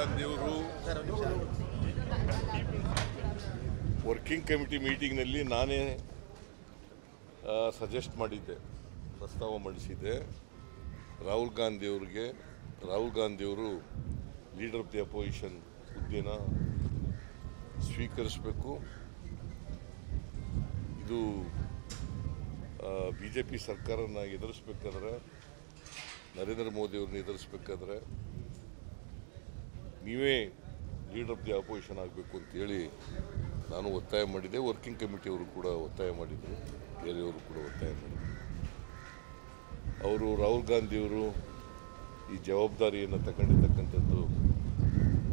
ಗಾಂಧಿಯವರು working committee ಮೀಟಿಂಗ್ನಲ್ಲಿ ನಾನೇ suggest ಮಾಡಿದ್ದೆ, ಪ್ರಸ್ತಾವ ಮಂಡಿಸಿದ್ದೆ. ರಾಹುಲ್ ಗಾಂಧಿಯವ್ರಿಗೆ, ರಾಹುಲ್ ಗಾಂಧಿಯವರು ಲೀಡರ್ ಆಫ್ ದಿ ಅಪೋಸಿಷನ್ ಹುದ್ದೆನ ಸ್ವೀಕರಿಸಬೇಕು. ಇದು ಬಿ ಜೆ ಪಿ ಸರ್ಕಾರನ ಎದುರಿಸ್ಬೇಕಾದ್ರೆ, ನರೇಂದ್ರ ಮೋದಿಯವ್ರನ್ನ ಎದುರಿಸ್ಬೇಕಾದ್ರೆ ನೀವೇ ಲೀಡರ್ ಆಫ್ ದಿ ಆಪೋಸಿಷನ್ ಆಗಬೇಕು ಅಂತೇಳಿ ನಾನು ಒತ್ತಾಯ ಮಾಡಿದೆ. ವರ್ಕಿಂಗ್ ಕಮಿಟಿಯವರು ಕೂಡ ಒತ್ತಾಯ ಮಾಡಿದರು. ಬೇರೆಯವರು ಕೂಡ ಒತ್ತಾಯ ಮಾಡಿದರು. ಅವರು ರಾಹುಲ್ ಗಾಂಧಿಯವರು ಈ ಜವಾಬ್ದಾರಿಯನ್ನು ತಗೊಂಡಿರ್ತಕ್ಕಂಥದ್ದು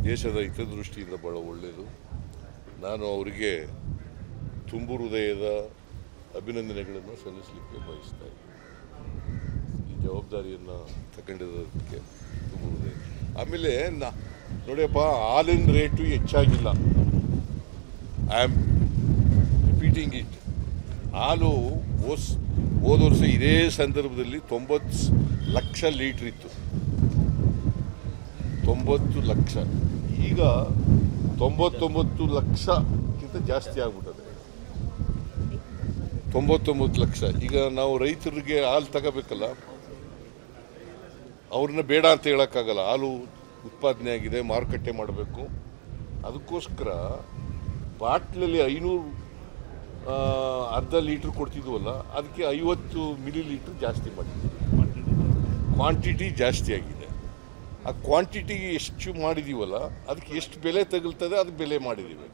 ದೇಶದ ಹಿತದೃಷ್ಟಿಯಿಂದ ಭಾಳ ಒಳ್ಳೆಯದು ನಾನು ಅವರಿಗೆ ತುಂಬು ಹೃದಯದ ಅಭಿನಂದನೆಗಳನ್ನು ಸಲ್ಲಿಸಲಿಕ್ಕೆ ಬಯಸ್ತಾ ಇದ್ದೀನಿ. ಈ ಜವಾಬ್ದಾರಿಯನ್ನು ತಗೊಂಡಿರೋದಕ್ಕೆ ತುಂಬ ಹೃದಯ. ಆಮೇಲೆ ನಾ ನೋಡಿಯಪ್ಪ ಹಾಲಿನ ರೇಟು ಹೆಚ್ಚಾಗಿಲ್ಲ. ಐ ಆಮ್ ರಿಪೀಟಿಂಗ್ ಇಟ್ ಹಾಲು ಓಸ್, ಹೋದ ವರ್ಷ ಇದೇ ಸಂದರ್ಭದಲ್ಲಿ ತೊಂಬತ್ತು ಲಕ್ಷ ಲೀಟ್ರ್ ಇತ್ತು. ತೊಂಬತ್ತು ಲಕ್ಷ. ಈಗ ತೊಂಬತ್ತೊಂಬತ್ತು ಲಕ್ಷಕ್ಕಿಂತ ಜಾಸ್ತಿ ಆಗ್ಬಿಟ್ಟದೆ. ತೊಂಬತ್ತೊಂಬತ್ತು ಲಕ್ಷ. ಈಗ ನಾವು ರೈತರಿಗೆ ಹಾಲು ತಗೋಬೇಕಲ್ಲ, ಅವ್ರನ್ನ ಬೇಡ ಅಂತ ಹೇಳೋಕ್ಕಾಗಲ್ಲ. ಹಾಲು ಉತ್ಪಾದನೆ ಆಗಿದೆ ಮಾರುಕಟ್ಟೆ ಮಾಡಬೇಕು. ಅದಕ್ಕೋಸ್ಕರ ಬಾಟ್ಲಲ್ಲಿ ಐನೂರು ಅರ್ಧ ಲೀಟ್ರ್ ಕೊಡ್ತಿದ್ವಲ್ಲ ಅದಕ್ಕೆ ಐವತ್ತು ಮಿಲಿ ಲೀಟ್ರ್ ಜಾಸ್ತಿ ಮಾಡಿದ್ವಿ ಕ್ವಾಂಟಿಟಿ ಜಾಸ್ತಿ ಆಗಿದೆ. ಆ ಕ್ವಾಂಟಿಟಿ ಎಷ್ಟು ಮಾಡಿದೀವಲ್ಲ ಅದಕ್ಕೆ ಎಷ್ಟು ಬೆಲೆ ತಗಲ್ತದೆ ಅದಕ್ಕೆ ಬೆಲೆ ಮಾಡಿದ್ದೀವಿ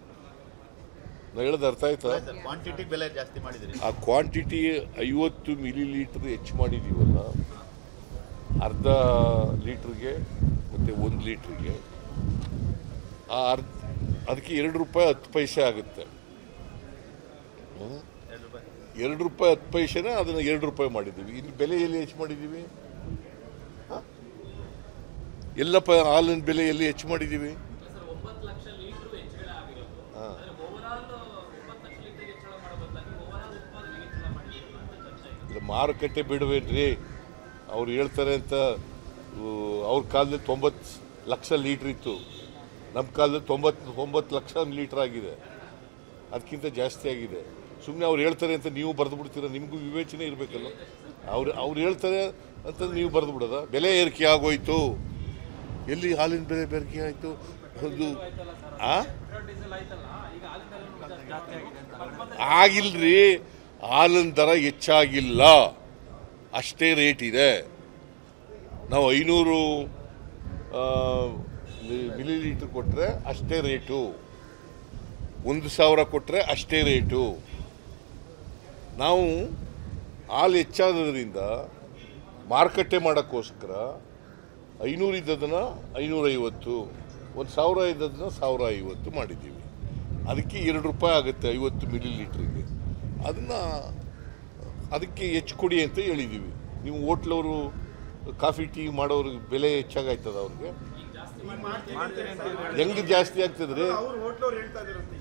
ನಾ ಹೇಳೋದು ಅರ್ಥ ಆಯ್ತಾ? ಕ್ವಾಂಟಿಟಿ ಬೆಲೆ ಜಾಸ್ತಿ ಮಾಡಿದಿರಿ ಆ ಕ್ವಾಂಟಿಟಿ ಐವತ್ತು ಮಿಲಿ ಲೀಟ್ರ್ ಹೆಚ್ಚು ಮಾಡಿದ್ದೀವಲ್ಲ ಅರ್ಧ ಲೀಟ್ರಿಗೆ ಮತ್ತು ಒಂದು ಲೀಟ್ರಿಗೆ. ಆ ಅರ್ಧ, ಅದಕ್ಕೆ ಎರಡು ರೂಪಾಯಿ ಹತ್ತು ಪೈಸೆ ಆಗುತ್ತೆ? ಎರಡು ರೂಪಾಯಿ ಹತ್ತು ಪೈಸೆನ ಅದನ್ನು ಎರಡು ರೂಪಾಯಿ ಮಾಡಿದ್ದೀವಿ. ಇಲ್ಲಿ ಬೆಲೆ ಎಲ್ಲಿ ಹೆಚ್ಚು ಮಾಡಿದ್ದೀವಿ? ಎಲ್ಲ ಎಲ್ಲಪ್ಪ ಹಾಲಿನ ಬೆಲೆ ಎಲ್ಲಿ ಹೆಚ್ಚು ಮಾಡಿದ್ದೀವಿ? ಹಾ. ಮಾರುಕಟ್ಟೆ ಬಿಡಬೇಡ್ರಿ. ಅವ್ರು ಹೇಳ್ತಾರೆ ಅಂತ ಅವ್ರ ಕಾಲದಲ್ಲಿ ತೊಂಬತ್ತು ಲಕ್ಷ ಲೀಟ್ರ್ ಇತ್ತು. ನಮ್ಮ ಕಾಲದಲ್ಲಿ ತೊಂಬತ್ತು ಒಂಬತ್ತು ಲಕ್ಷ ಲೀಟ್ರ್ ಆಗಿದೆ. ಅದಕ್ಕಿಂತ ಜಾಸ್ತಿ ಆಗಿದೆ. ಸುಮ್ಮನೆ ಅವ್ರು ಹೇಳ್ತಾರೆ ಅಂತ ನೀವು ಬರೆದು ಬಿಡ್ತೀರ? ನಿಮಗೂ ವಿವೇಚನೆ ಇರಬೇಕಲ್ಲ. ಅವ್ರು ಅವ್ರು ಹೇಳ್ತಾರೆ ಅಂತ ನೀವು ಬರೆದು ಬಿಡೋದ? ಬೆಲೆ ಏರಿಕೆ ಆಗೋಯ್ತು. ಎಲ್ಲಿ ಹಾಲಿನ ಬೆಲೆ ಬೇರಿಕೆ ಆಯಿತು? ಒಂದು ಆಗಿಲ್ರಿ. ಹಾಲಿನ ದರ ಹೆಚ್ಚಾಗಿಲ್ಲ. ಅಷ್ಟೇ ರೇಟ್ ಇದೆ. ನಾವು ಐನೂರು ಮಿಲಿ ಲೀಟ್ರ್ ಕೊಟ್ಟರೆ ಅಷ್ಟೇ ರೇಟು. ಒಂದು ಸಾವಿರ ಕೊಟ್ಟರೆ ಅಷ್ಟೇ ರೇಟು. ನಾವು ಹಾಲು ಹೆಚ್ಚಾದ್ರಿಂದ ಮಾರುಕಟ್ಟೆ ಮಾಡೋಕ್ಕೋಸ್ಕರ ಐನೂರು ಇದ್ದದನ್ನು ಐನೂರೈವತ್ತು, ಒಂದು ಸಾವಿರ ಇದ್ದದನ್ನ ಸಾವಿರ ಐವತ್ತು ಮಾಡಿದ್ದೀವಿ. ಅದಕ್ಕೆ ಎರಡು ರೂಪಾಯಿ ಆಗುತ್ತೆ ಐವತ್ತು ಮಿಲಿ ಲೀಟ್ರಿಗೆ ಅದನ್ನು ಅದಕ್ಕೆ ಹೆಚ್ಚು ಕೊಡಿ ಅಂತ ಹೇಳಿದ್ದೀವಿ. ನೀವು ಹೋಟ್ಲವರು ಕಾಫಿ ಟೀ ಮಾಡೋರಿಗೆ ಬೆಲೆ ಹೆಚ್ಚಾಗಾಯ್ತದ ಅವ್ರಿಗೆ? ಹೆಂಗೆ ಜಾಸ್ತಿ ಆಗ್ತದ್ರಿ?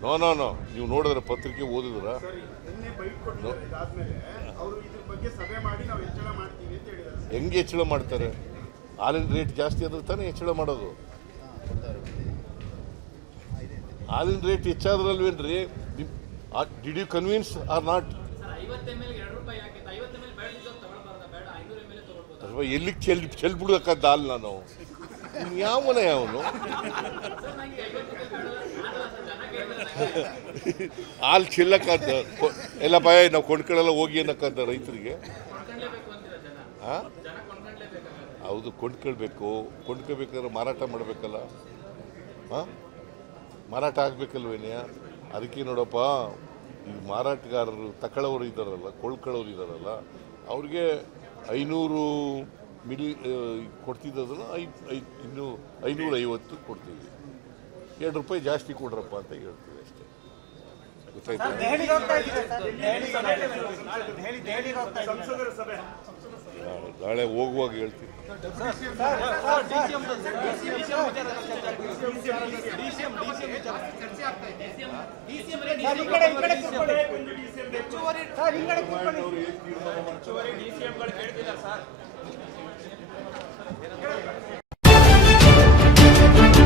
No no no. ನೀವು ನೋಡಿದ್ರೆ ಪತ್ರಿಕೆ ಓದಿದ್ರ? ಸರಿ ನಿನ್ನೆ ಬೈಟ್ ಕೊಟ್ಟಿದ್ದಾರೆ ಇದಾದ್ಮೇಲೆ ಅವರು ಇದ್ರ ಬಗ್ಗೆ ಸಭೆ ಮಾಡಿ ನಾವು ಹೆಚ್ಚಳ ಮಾಡ್ತೀವಿ ಅಂತ ಹೇಳಿದ್ದಾರೆ ಹೆಂಗೆ ಹೆಚ್ಚಳ ಮಾಡ್ತಾರೆ? ಹಾಲಿನ ರೇಟ್ ಜಾಸ್ತಿ ಆದ್ರೆ ತಾನೇ ಹೆಚ್ಚಳ ಮಾಡೋದು? ಹಾಲಿನ rate ಹೆಚ್ಚಾದ್ರಲ್ವೇನ್ರಿ? Did you convince or not ಅಥವಾ ಎಲ್ಲಿಗೆ ಚೆಲ್ ಚೆಲ್ಬಿಡ್ಬೇಕಂತ ಅಲ್ಲ ನಾನು? ಇನ್ನು ಯಾವನ ಅವನು? ಹಾಲು ಚೆಲ್ಲಕ್ಕಂತ ಎಲ್ಲ ಭಯ ನಾವು ಕೊಂಡ್ಕೊಳ್ಳಲ್ಲ ಹೋಗಿ ಅನ್ನಕ್ಕಂತ ರೈತರಿಗೆ? ಹಾಂ ಹೌದು, ಕೊಂಡ್ಕೊಳ್ಬೇಕು. ಕೊಂಡ್ಕೋಬೇಕಾದ್ರೆ ಮಾರಾಟ ಮಾಡಬೇಕಲ್ಲ. ಹಾಂ ಮಾರಾಟ ಆಗಬೇಕಲ್ವೇನೆಯ ಅದಕ್ಕೆ ನೋಡಪ್ಪ, ಈ ಮಾರಾಟಗಾರರು ತಕೊಳ್ಳೋರು ಇದ್ದಾರಲ್ಲ ಕೊಳ್ಕೊಳ್ಳೋರು ಇದ್ದಾರಲ್ಲ, ಅವ್ರಿಗೆ ಐನೂರು ಮಿಲಿ ಕೊಡ್ತಿದ್ದದನ್ನು ಐದು ಐದು ಇನ್ನೂ ಐನೂರ ಐವತ್ತು ಕೊಡ್ತೀವಿ ಎರಡು ರೂಪಾಯಿ ಜಾಸ್ತಿ ಕೊಡ್ರಪ್ಪ ಅಂತ ಹೇಳ್ತೀವಿ ಅಷ್ಟೇ ಗೊತ್ತಾಯ್ತಾ ನಾಳೆ- ನಾಳೆ ಹೋಗುವಾಗ ಹೇಳ್ತೀನಿ ಸರ್ ಈ